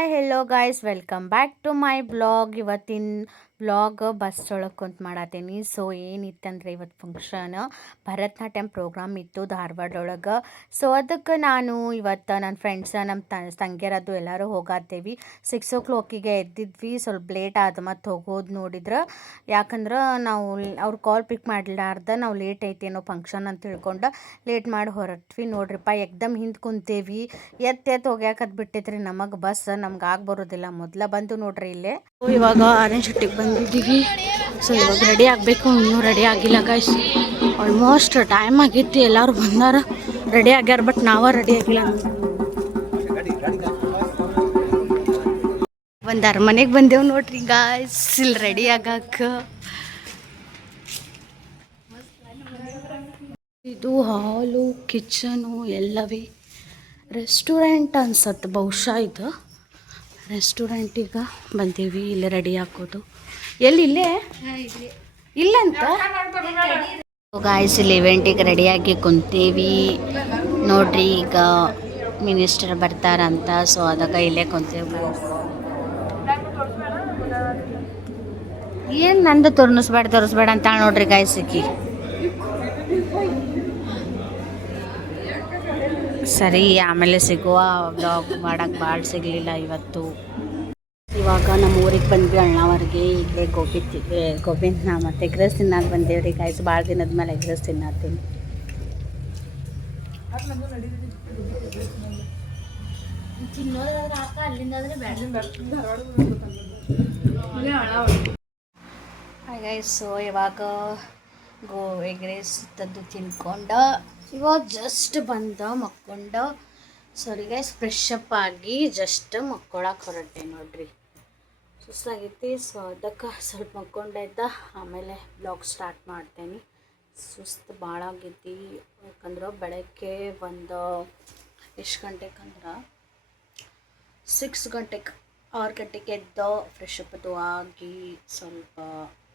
Hi hello guys welcome back to my blog. ಇವತ್ತಿನ blog bus ಒಳಗೆ ಕುಂತು ಮಾಡತ್ತೀನಿ. So ಏನಿತ್ತಂದ್ರೆ ಇವತ್ತು ಫಂಕ್ಷನ್ ಭರತನಾಟ್ಯಂ ಪ್ರೋಗ್ರಾಮ್ ಇತ್ತು ಧಾರವಾಡೊಳಗೆ. ಸೊ ಅದಕ್ಕೆ ನಾನು ಇವತ್ತು ನನ್ನ ಫ್ರೆಂಡ್ಸ ನಮ್ಮ ತಂಗಿಯರದು ಎಲ್ಲರೂ ಹೋಗಾತ್ತೇವಿ. 6 o'clock ಎದ್ದಿದ್ವಿ. ಸ್ವಲ್ಪ ಲೇಟ್ ಆದ ಮತ್ತು ಹೋಗೋದು ನೋಡಿದ್ರೆ, ಯಾಕಂದ್ರೆ ನಾವು ಅವ್ರು ಕಾಲ್ ಪಿಕ್ ಮಾಡಲಾರ್ದ ನಾವು ಲೇಟ್ ಐತಿ ಏನೋ ಫಂಕ್ಷನ್ ಅಂತ ತಿಳ್ಕೊಂಡು ಲೇಟ್ ಮಾಡಿ ಹೊರಟ್ವಿ. ನೋಡ್ರಿಪ್ಪ ಎಕ್ದಮ್ ಹಿಂದೆ ಕುಂತೇವಿ. ಎತ್ತು ಹೋಗ್ಯಾಕತ್ ಬಿಟ್ಟೈತ್ರಿ ನಮಗೆ ಬಸ್. ನಮ್ಗೆ ಆಗಿ ಬರೋದಿಲ್ಲ. ಮೊದಲ ಬಂದು ನೋಡ್ರಿ ಇಲ್ಲೇ. ಇವಾಗ ಆರೆಂಜ್ ಹಟ್ಟಿಗೆ ಬಂದಿದ್ದೀವಿ. ಸೊ ಇವಾಗ ರೆಡಿ ಆಗಬೇಕು. ಇನ್ನೂ ರೆಡಿ ಆಗಿಲ್ಲ ಗೈಸ್. ಆಲ್ಮೋಸ್ಟ್ ಟೈಮ್ ಆಗೈತಿ. ಎಲ್ಲರೂ ಬಂದಾರ, ರೆಡಿ ಆಗ್ಯಾರ, ಬಟ್ ನಾವ ರೆಡಿ ಆಗಿಲ್ಲ. ಒಂದು ಅರಮನೆಗೆ ಬಂದೇವು ನೋಡ್ರಿ ಗಾಯ್ಸ್ ಇಲ್ಲಿ ರೆಡಿ ಆಗಕ್ಕೆ. ಇದು ಹಾಲು, ಕಿಚನು ಎಲ್ಲವೇ ರೆಸ್ಟೋರೆಂಟ್ ಅನ್ಸತ್ತೆ ಬಹುಶಃ. ಇದು ರೆಸ್ಟೋರೆಂಟಿಗೆ ಬಂದೀವಿ. ಇಲ್ಲಿ ರೆಡಿ ಹಾಕೋದು ಎಲ್ಲಿ ಇಲ್ಲೇ ಇಲ್ಲಂತ ಗಾಯ್ಸ್. ಇಲ್ಲಿ ಇವೆಂಟಿಗೆ ರೆಡಿಯಾಗಿ ಕುಂತೀವಿ ನೋಡ್ರಿ. ಈಗ ಮಿನಿಸ್ಟರ್ ಬರ್ತಾರಂತ, ಸೊ ಅದಕ್ಕೆ ಇಲ್ಲೇ ಕುಂತೇವಿ. ಏನು ನಂದು ತೋರಿಸ್ಬೇಡ ಅಂತ ನೋಡ್ರಿ ಗಾಯ್ಸ್ ಸಿಕ್ಕಿ. ಸರಿ ಆಮೇಲೆ ಸಿಗುವ. ವ್ಲಾಗ್ ಮಾಡೋಕ್ಕೆ ಭಾಳ ಸಿಗಲಿಲ್ಲ ಇವತ್ತು. ಇವಾಗ ನಮ್ಮ ಊರಿಗೆ ಬಂದ್ವಿ ಅಣ್ಣಾವರ್ಗೆ. ಈಗ ಗೋಬಿನ ಮತ್ತು ಎಗ್ರೆಸ್ ತಿನ್ನಕ್ಕೆ ಬಂದೇವ್ರಿ ಗಾಯ್ಸ್. ಭಾಳ ದಿನದ ಮೇಲೆ ಎಗ್ರೆಸ್ ತಿನ್ನತ್ತೀನಿ. ಗೈಸ್ ಸೊ ಇವಾಗ ಎಗ್ರೆಸ್ ತಂದು ತಿನ್ಕೊಂಡು ಇವಾಗ ಜಸ್ಟ್ ಬಂದ ಮಕ್ಕೊಂಡು. ಸಾರಿ ಗೈಸ್, ಫ್ರೆಶ್ ಅಪ್ ಆಗಿ ಜಸ್ಟ್ ಮಕ್ಕೊಳಕ್ಕೆ ಹೊರಟೆ ನೋಡ್ರಿ. ಸುಸ್ತಾಗೈತಿ. ಸೊ ಅದಕ್ಕೆ ಸ್ವಲ್ಪ ಮಕ್ಕೊಂಡೈತ, ಆಮೇಲೆ ಬ್ಲಾಗ್ ಸ್ಟಾರ್ಟ್ ಮಾಡ್ತೇನೆ. ಸುಸ್ತು ಭಾಳ ಆಗೈತಿ. ಯಾಕಂದ್ರೆ ಬೆಳಗ್ಗೆ ಒಂದು ಎಷ್ಟು ಗಂಟೆಗೆ ಅಂದ್ರೆ 6 ಗಂಟೆಗೆ 6 ಗಂಟೆಗೆ ಎದ್ದು ಫ್ರೆಶ್ ಅಪ್ ಅದು ಆಗಿ ಸ್ವಲ್ಪ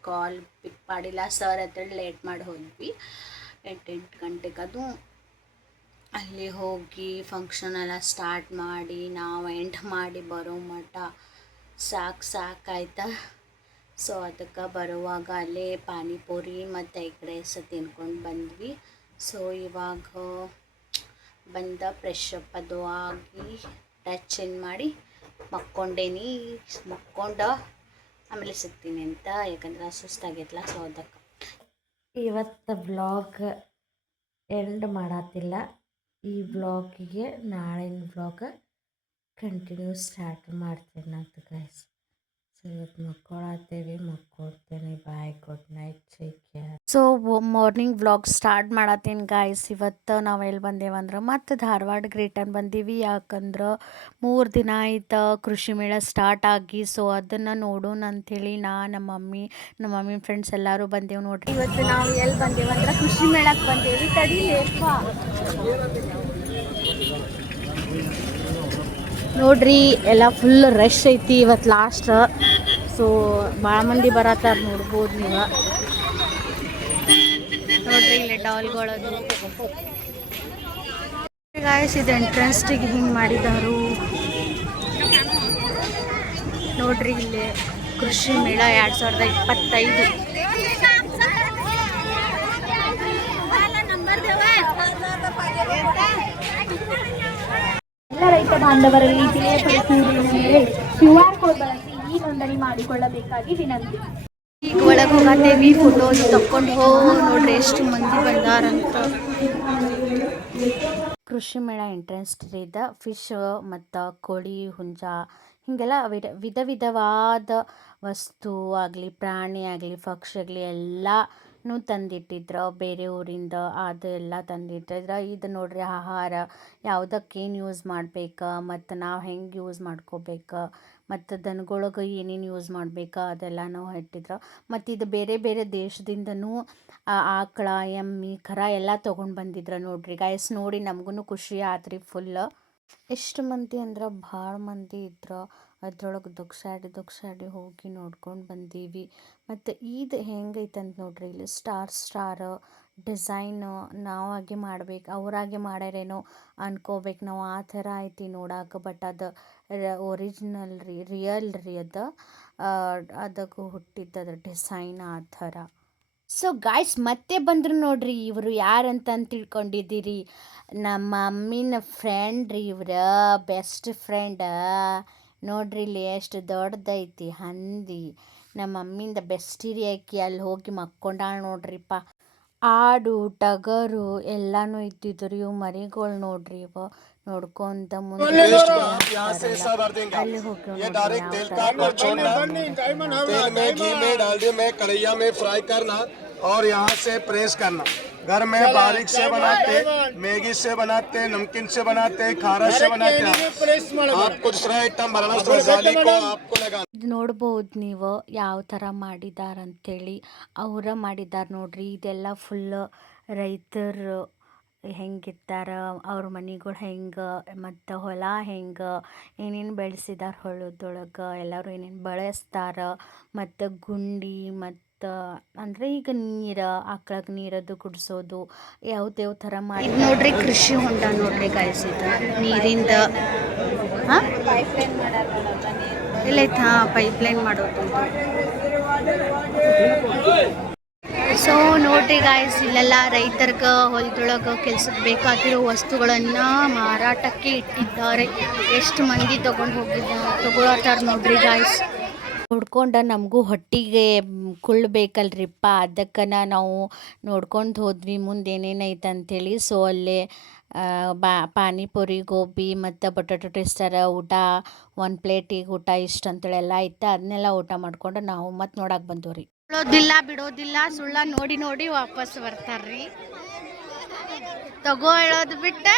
ಕಾಲ್ ಪಿಕ್ ಮಾಡಿಲ್ಲ ಸರ್ ಅಂತೇಳಿ ಲೇಟ್ ಮಾಡಿ ಹೋದ್ವಿ. 8 ಗಂಟೆಗೆ ಅದು ಅಲ್ಲಿ ಹೋಗಿ ಫಂಕ್ಷನ್ ಎಲ್ಲ ಸ್ಟಾರ್ಟ್ ಮಾಡಿ ನಾವು ಎಂಡ್ ಮಾಡಿ ಬರೋ ಮಟ್ಟ ಸಾಕಾಯ್ತಾ. ಸೊ ಅದಕ್ಕೆ ಬರುವಾಗ ಅಲ್ಲೇ ಪಾನಿಪುರಿ ಮತ್ತು ಎಗ್ ರೈಸ್ ತಿನ್ಕೊಂಡು ಬಂದ್ವಿ. ಸೊ ಇವಾಗ ಬಂದ ಫ್ರೆಶ್ ಅಪ್ ಅದು ಆಗಿ ಟಚ್ ಚೇಂಜ್ ಮಾಡಿ ಮಕ್ಕೊಂಡೇನಿ. ಮಕ್ಕೊಂಡು ಆಮೇಲೆ ಸಿಗ್ತೀನಿ ಅಂತ, ಯಾಕಂದ್ರೆ ಸುಸ್ತಾಗೈತಲ್ಲ. ಸೊ ಅದಕ್ಕೆ ಇವತ್ತು ಬ್ಲಾಗ್ ಎಂಡ್ ಮಾಡತ್ತಿಲ್ಲ. ಈ ಬ್ಲಾಗಿಗೆ ನಾಳಿನ ಬ್ಲಾಗ್ ಕಂಟಿನ್ಯೂ ಸ್ಟಾರ್ಟ್ ಮಾಡ್ತೇನೆ ಅಂತ ಗೈಸ್. ಸೊ ಇವತ್ತು ಮಕ್ಕೊಳ್ತೇನೆ. Bye, good night, take care. So morning vlog start ಮಾಡತ್ತೀನಿ ಗಾಯ್ಸ್. ಇವತ್ತು ನಾವು ಎಲ್ಲಿ ಬಂದೇವಂದ್ರೆ ಮತ್ತೆ ಧಾರವಾಡಕ್ಕೆ ರಿಟರ್ನ್ ಬಂದೀವಿ. ಯಾಕಂದ್ರೆ 3 ದಿನ ಆಯ್ತು ಕೃಷಿ ಮೇಳ ಸ್ಟಾರ್ಟ್ ಆಗಿ. ಸೊ ಅದನ್ನು ನೋಡೋಣ ಅಂಥೇಳಿ ನಮ್ಮ ಮಮ್ಮಿ ಫ್ರೆಂಡ್ಸ್ ಎಲ್ಲರೂ ಬಂದೇವು ನೋಡ್ರಿ. ಇವತ್ತು ನಾವು ಎಲ್ಲಿ ಬಂದೇವಂದ್ರೆ ಕೃಷಿ ಮೇಳಕ್ಕೆ ಬಂದೇವಿ. ತಡಿಲೇಪ್ಪ ನೋಡ್ರಿ, ಎಲ್ಲ ಫುಲ್ ರಶ್ ಐತಿ ಇವತ್ತು ಲಾಸ್ಟ್. ಸೊ ಭಾಳ ಮಂದಿ ಬರತ್ತಾರ, ನೋಡ್ಬೋದು ನೀವು. ನೋಡ್ರಿ ಇಲ್ಲಿ ಡಾಲ್ಗಳದು ಗಾಯ್ಸ್. ಇದು ಎಂಟ್ರೆನ್ಸ್ಟಿಗೆ ಹಿಂಗೆ ಮಾಡಿದಾರು ನೋಡ್ರಿ. ಇಲ್ಲಿ ಕೃಷಿ ಮೇಳ 2025. ಎಲ್ಲ ರೈತ ಬಾಂಧವರಲ್ಲಿ ತಿಳಿಯಪಡಿಸುವುದರ ಮೇಲೆ QR ಕೋಡ್ ಬಳಸಿ ಈ ನೋಂದಣಿ ಮಾಡಿಕೊಳ್ಳಬೇಕಾಗಿ ವಿನಂತಿ. ಈಗ ಒಳಗೆ ಹೋಗತ್ತೇವಿ. ಫೋಟೋಸ್ ತಕ್ಕೊಂಡು ನೋಡ್ರಿ ಎಷ್ಟು ಮಂದಿ ಬಂದಾರಂತ. ಕೃಷಿ ಮೇಳ ಎಂಟ್ರೆನ್ಸ್ ಇದ ಫಿಶ್ ಮತ್ತು ಕೋಳಿ ಹುಂಜ ಹೀಗೆಲ್ಲ ವಿಧವಾದ ವಸ್ತು ಆಗಲಿ, ಪ್ರಾಣಿ ಆಗಲಿ, ಪಕ್ಷಿ ಆಗಲಿ ಎಲ್ಲನೂ ತಂದಿಟ್ಟಿದ್ರು ಬೇರೆ ಊರಿಂದ. ಅದೆಲ್ಲ ತಂದಿಟ್ಟಿದ್ರೆ ಇದು ನೋಡ್ರಿ ಆಹಾರ ಯಾವುದಕ್ಕೇನು ಯೂಸ್ ಮಾಡ್ಬೇಕು ಮತ್ತು ನಾವು ಹೆಂಗೆ ಯೂಸ್ ಮಾಡ್ಕೋಬೇಕು ಮತ್ತು ದನಗಳಿಗೆ ಏನೇನು ಯೂಸ್ ಮಾಡ್ಬೇಕು ಅದೆಲ್ಲನೂ ಇಟ್ಟಿದ್ರು. ಮತ್ತು ಇದು ಬೇರೆ ಬೇರೆ ದೇಶದಿಂದನೂ ಆಕಳ, ಎಮ್ಮೆ, ಕರ ಎಲ್ಲ ತೊಗೊಂಡು ಬಂದಿದ್ರು ನೋಡ್ರಿ ಗಾಯ್ಸ್. ನೋಡಿ ನಮಗೂ ಖುಷಿ ಆತ್ರಿ ಫುಲ್. ಎಷ್ಟು ಮಂದಿ ಅಂದ್ರೆ ಭಾಳ ಮಂದಿ ಇದ್ರು. ಅದ್ರೊಳಗೆ ದುಗ್ಸಾಡಿ ಹೋಗಿ ನೋಡ್ಕೊಂಡು ಬಂದೀವಿ. ಮತ್ತು ಇದು ಹೆಂಗೈತೆ ಅಂತ ನೋಡ್ರಿ, ಇಲ್ಲಿ ಸ್ಟಾರ್ ಡಿಸೈನು ನಾವಾಗೆ ಮಾಡ್ಬೇಕು, ಅವರಾಗೆ ಮಾಡ್ಯಾರೇನೋ ಅನ್ಕೋಬೇಕು ನಾವು, ಆ ಥರ ಐತಿ ನೋಡಕ್ಕೆ. ಬಟ್ ಅದು ಒರಿಜಿನಲ್ ರೀ, ರಿಯಲ್ ರೀ ಅದು. ಅದಕ್ಕೆ ಹುಟ್ಟಿದ್ದದ ಡಿಸೈನ್ ಆ ಥರ. ಸೊ ಗಾಯ್ಸ್ ಮತ್ತೆ ಬಂದರು ನೋಡ್ರಿ. ಇವರು ಯಾರಂತ ತಿಳ್ಕೊಂಡಿದ್ದೀರಿ? ನಮ್ಮ ಮಮ್ಮಿನ ಫ್ರೆಂಡ್ ರೀ ಇವ್ರ, ಬೆಸ್ಟ್ ಫ್ರೆಂಡ. ನೋಡ್ರಿ ಇಲ್ಲಿ ಎಷ್ಟು ದೊಡ್ಡದೈತಿ ಹಂದಿ. ನಮ್ಮ ಮಮ್ಮಿಂದ ಬೆಸ್ಟಿರಿ ಆಕಿ. ಅಲ್ಲಿ ಹೋಗಿ ಮಕ್ಕೊಂಡಾಳ ನೋಡ್ರಿಪ್ಪ. ಆಡು ಟಗರು ಎಲ್ಲಾನು ಇದ್ದಿದ್ರು. ಇವು ಮರಿಗಳು ನೋಡ್ರಿ, ಇವ ನೋಡ್ಕೊಂತ ಮುಂದೆ ಅಲ್ಲಿ ಹೋಗಿ तेल में घी में डाल दिए, मैं कढ़ैया में फ्राई करना और यहाँ से प्रेस करना। घर में बारीक से बनाते, मैगी से बनाते, नमकीन से बनाते, खारा से बनाते हैं। आपको दूसरा आइटम बनाना, उस मसाले को आपको लगाना। ನೋಡ್ಬೋದು ನೀವು ಯಾವ ಥರ ಮಾಡಿದಾರಂತೇಳಿ. ಅವರ ಮಾಡಿದ್ದಾರೆ ನೋಡ್ರಿ. ಇದೆಲ್ಲ ಫುಲ್ ರೈತರು ಹೆಂಗಿರ್ತಾರ, ಅವ್ರ ಮನೆಗಳು ಹೆಂಗೆ, ಮತ್ತು ಹೊಲ ಹೆಂಗೆ, ಏನೇನು ಬೆಳೆಸಿದಾರೆ ಹೊಲದೊಳಗೆ, ಎಲ್ಲರೂ ಏನೇನು ಬೆಳೆಸ್ತಾರ, ಮತ್ತು ಗುಂಡಿ, ಮತ್ತು ಅಂದರೆ ಈಗ ನೀರು ಆಕಳಕ್ಕೆ ನೀರದ್ದು ಕುಡಿಸೋದು, ಯಾವ ಥರ ಮಾಡಿ ನೋಡ್ರಿ. ಕೃಷಿ ಹೊಂಡ ನೋಡ್ರಿ ಗಾಯಿಸಿದ ನೀರಿಂದ ಎಲ್ಲೈತೆ. ಪೈಪ್ಲೈನ್ ಮಾಡೋದು. ಸೊ ನೋಡ್ರಿ ಗಾಯ್ಸ್, ಇಲ್ಲೆಲ್ಲ ರೈತರಿಗೆ ಹೊಲದೊಳಗೆ ಕೆಲ್ಸಕ್ಕೆ ಬೇಕಾಗಿರೋ ವಸ್ತುಗಳನ್ನು ಮಾರಾಟಕ್ಕೆ ಇಟ್ಟಿದ್ದಾರೆ. ಎಷ್ಟು ಮಂದಿ ತಗೊಳತ್ತಾರ ನೋಡ್ರಿ ಗಾಯ್ಸ್. ನೋಡ್ಕೊಂಡು ನಮಗೂ ಹೊಟ್ಟಿಗೆ ಕುಳ್ಬೇಕಲ್ರಿಪ್ಪ, ಅದಕ್ಕೆ ನಾವು ನೋಡ್ಕೊಂಡು ಹೋದ್ವಿ ಮುಂದೆ ಏನೇನೈತೆ ಅಂಥೇಳಿ. ಸೊ ಅಲ್ಲೇ ಪಾನಿಪುರಿ, ಗೋಬಿ ಮತ್ತು ಬಟಾಟೊ ಟೇಸ್ಟರ ಊಟ, ಒಂದು ಪ್ಲೇಟಿಗೆ ಊಟ ಇಷ್ಟು ಅಂತೇಳಿ ಎಲ್ಲ ಇತ್ತು. ಅದನ್ನೆಲ್ಲ ಊಟ ಮಾಡ್ಕೊಂಡು ನಾವು ಮತ್ತೆ ನೋಡಕ್ಕೆ ಬಂದವ್ರಿ. ಬಿಡೋದಿಲ್ಲ ಸುಳ್ಳ ನೋಡಿ ನೋಡಿ ವಾಪಸ್ ಬರ್ತಾರ್ರಿ. ಹೇಳೋದು ಬಿಟ್ಟು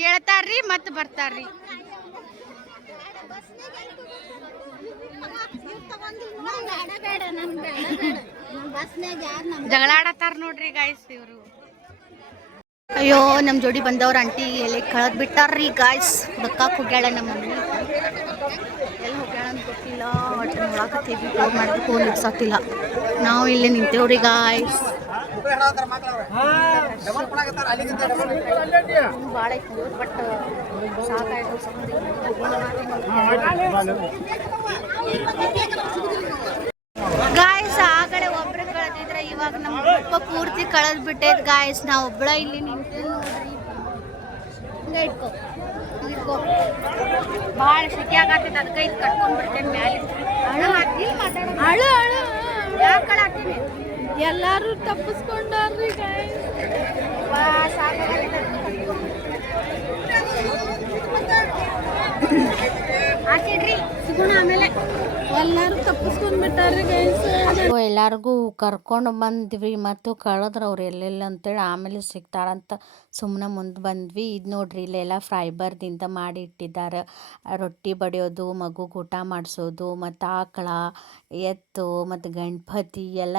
ಕೇಳ್ತಾರ್ರಿ ಮತ್ತೆ ಬರ್ತಾರ್ರಿ. ಜಗಳಾಡತ್ತಾರ ನೋಡ್ರಿ ಗಾಯ್ಸ್ ಇವರು. ಅಯ್ಯೋ ನಮ್ಮ ಜೋಡಿ ಬಂದವ್ರ ಆಂಟಿ ಎಲ್ಲಿ ಕಳೆದ್ ಬಿಟ್ಟಾರ್ರಿ ಗಾಯ್ಸ್. ಬಕ್ಕಾಕ್ ಹೋಗ್ಯಾಳ ನಮ್ಮ ಮಮ್ಮಿ. ಎಲ್ಲಿ ಹೋಗ್ಯಾಳ ಅಂತ ಗೊತ್ತಿಲ್ಲ. ಒಟ್ಟು ನೋಡಾಕತ್ತೀವಿ, ಫೋನ್ ಮಾಡಿದ್ರೆ ಫೋನ್ ಇಡ್ಸಾತಿಲ್ಲ. ನಾವು ಇಲ್ಲಿ ನಿಂತೇವ್ರಿ ಗಾಯ್ಸ್. ಭಾಳ ಐತಿ ಬಟ್ ಸಾಕಾಯ್ತು. ಗಾಯ್ಸ್ ಆಗಡೆ ಒಬ್ರು ಕಳೆದಿದ್ರೆ ಇವಾಗ ನಮ್ಮ ಕುಪ್ಪ ಪೂರ್ತಿ ಕಳೆದ್ ಬಿಟ್ಟೈತೆ ಗಾಯ್ಸ್. ನಾವು ಒಬ್ಬಳ ಇಲ್ಲಿ ನಿಂತೇವೆ ನೋಡ್ರಿ. ಹಿಂಗೆ ಇಟ್ಕೋ ಭಾಳ ಶೆಕೆ ಆಗತ್ತೈತೆ, ಅದಕ್ಕೆ ಇದು ಕಟ್ಕೊಂಡ್ಬಿಡ್ತೇನೆ ಮ್ಯಾಲೆ. ಅಳು ಯಾಕೆ ಕಳಾತೀನಿ? ಎಲ್ಲರೂ ತಪ್ಪಿಸ್ಕೊಂಡಾರ್ರಿ ಗಾಯ್ಸ್. ಹಾಕಿಡ್ರಿ ಸಿಗೋಣ ಆಮೇಲೆ. ಎಲ್ಲರೂ ತಪ್ಪಿಸ್ಕೊಂಡ್ಬಿಟ್ಟಾರ್ರಿ ಗೈಸ್. ಎಲ್ಲರಿಗೂ ಕರ್ಕೊಂಡು ಬಂದ್ವಿ ಮತ್ತು ಕಳೆದ್ರೆ ಅವ್ರು ಎಲ್ಲೆಲ್ಲ ಅಂತೇಳಿ ಆಮೇಲೆ ಸಿಗ್ತಾರಂತ ಸುಮ್ಮನೆ ಮುಂದೆ ಬಂದ್ವಿ. ಇದು ನೋಡ್ರಿ ಇಲ್ಲೆಲ್ಲ ಫೈಬರ್ದಿಂದ ಮಾಡಿ ಇಟ್ಟಿದ್ದಾರೆ. ರೊಟ್ಟಿ ಬಡಿಯೋದು, ಮಗುಗೆ ಊಟ ಮಾಡಿಸೋದು, ಮತ್ತು ಆಕಳ, ಎತ್ತು, ಮತ್ತು ಗಣಪತಿ ಎಲ್ಲ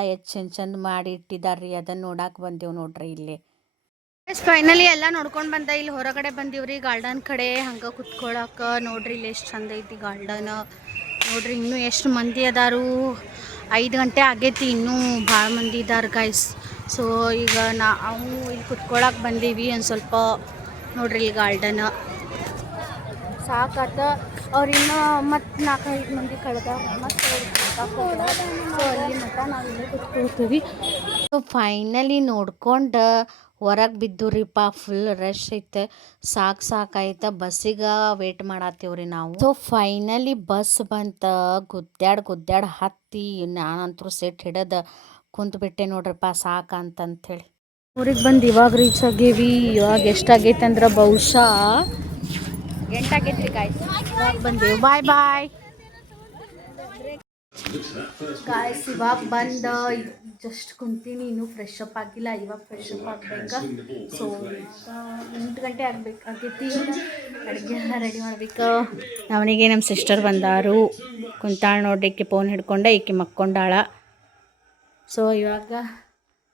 ಚಂದ ಮಾಡಿ ಇಟ್ಟಿದ್ದಾರೆ ರೀ. ಅದನ್ನು ನೋಡಕ್ಕೆ ಬಂದೆವು ನೋಡ್ರಿ ಇಲ್ಲಿ. ಫೈನಲಿ ಎಲ್ಲ ನೋಡ್ಕೊಂಡು ಬಂದ ಇಲ್ಲಿ ಹೊರಗಡೆ ಬಂದೀವ್ರಿ ಗಾರ್ಡನ್ ಕಡೆ. ಹಂಗೆ ಕುತ್ಕೊಳಕ್ಕೆ ನೋಡ್ರಿ ಇಲ್ಲಿ ಎಷ್ಟು ಚಂದ ಐತಿ ಗಾರ್ಡನ್. ನೋಡ್ರಿ ಇನ್ನೂ ಎಷ್ಟು ಮಂದಿ ಅದಾರು. 5 ಗಂಟೆ ಆಗೈತಿ, ಇನ್ನೂ ಭಾಳ ಮಂದಿ ಇದ್ದಾರೆ ಗೈಸ್. ಸೊ ಈಗ ನಾವು ಇಲ್ಲಿ ಕುತ್ಕೊಳಕ್ಕೆ ಬಂದೀವಿ ಒಂದು ಸ್ವಲ್ಪ. ನೋಡ್ರಿ ಇಲ್ಲಿ ಗಾರ್ಡನ್ ಸಾಕಾತ. ಅವ್ರಿನ್ನೂ ಮತ್ತು 4-5 ಮಂದಿ ಕಳೆದ ಮತ್ತು ಸೊ ಅಲ್ಲಿ ಮಟ್ಟ ನಾವು ಇಲ್ಲೇ ಕುತ್ಕೊಳ್ತೀವಿ. ಸೊ ಫೈನಲಿ ನೋಡ್ಕೊಂಡು ಹೊರಗೆ ಬಿದ್ದೂರಿಪ್ಪ. ಫುಲ್ ರಶ್ ಐತೆ, ಸಾಕಾಯ್ತ. ಬಸ್ಸಿಗೆ ವೇಟ್ ಮಾಡತ್ತೀವ್ರಿ ನಾವು. ಸೊ ಫೈನಲಿ ಬಸ್ ಬಂತ. ಗುದ್ದಾಡ್ ಹತ್ತಿ ನಾನಂತರೂ ಸೆಟ್ ಹಿಡಿದು ಕುಂತ್ಬಿಟ್ಟೆ ನೋಡ್ರಿಪ್ಪ, ಸಾಕಂತಂಥೇಳಿ. ಊರಿಗೆ ಬಂದು ಇವಾಗ ರೀಚ್ ಆಗೇವಿ. ಇವಾಗ ಎಷ್ಟಾಗೈತೆ ಅಂದ್ರೆ ಬಹುಶಃ 8 ಆಗೈತ್ರಿ ಗಾಯ್ಸ್. ಇವಾಗ ಬಂದೇವು. Bye guys. ಇವಾಗ ಬಂದು ಜಸ್ಟ್ ಕುಂತೀನಿ, ಇನ್ನೂ ಫ್ರೆಶ್ ಅಪ್ ಆಗಿಲ್ಲ. ಇವಾಗ ಫ್ರೆಶ್ ಅಪ್ ಆಗ್ಬೇಕು. ಸೊ 8 ಗಂಟೆ ಆಗೈತಿ. ಅಡುಗೆ ಎಲ್ಲ ರೆಡಿ ಮಾಡ್ಬೇಕು. ಅವನಿಗೆ ನಮ್ಮ ಸಿಸ್ಟರ್ ಬಂದಾರು, ಕುಂತಾಳ ನೋಡ್ರಿ. ಈಕೆ ಫೋನ್ ಹಿಡ್ಕೊಂಡೆ, ಈಕೆ ಮಕ್ಕೊಂಡಾಳ. ಸೊ ಇವಾಗ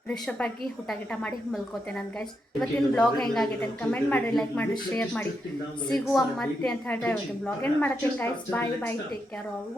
ಫ್ರೆಶ್ ಅಪ್ ಆಗಿ ಊಟ ಮಾಡಿ ಮಲ್ಕೋತೇನೆ ನಾನು ಗೈಸ್. ಇವತ್ತಿನ ಬ್ಲಾಗ್ ಹೆಂಗಾಗೈತೆ ಅಂತ ಕಮೆಂಟ್ ಮಾಡಿರಿ, ಲೈಕ್ ಮಾಡಿರಿ, ಶೇರ್ ಮಾಡಿ. ಸಿಗುವ ಮತ್ತೆ ಅಂತ ಹೇಳಿದ್ರೆ ಇವತ್ತಿನ ಬ್ಲಾಗ್ ಏನು ಮಾಡತ್ತೇನೆ guys. Bye take care all.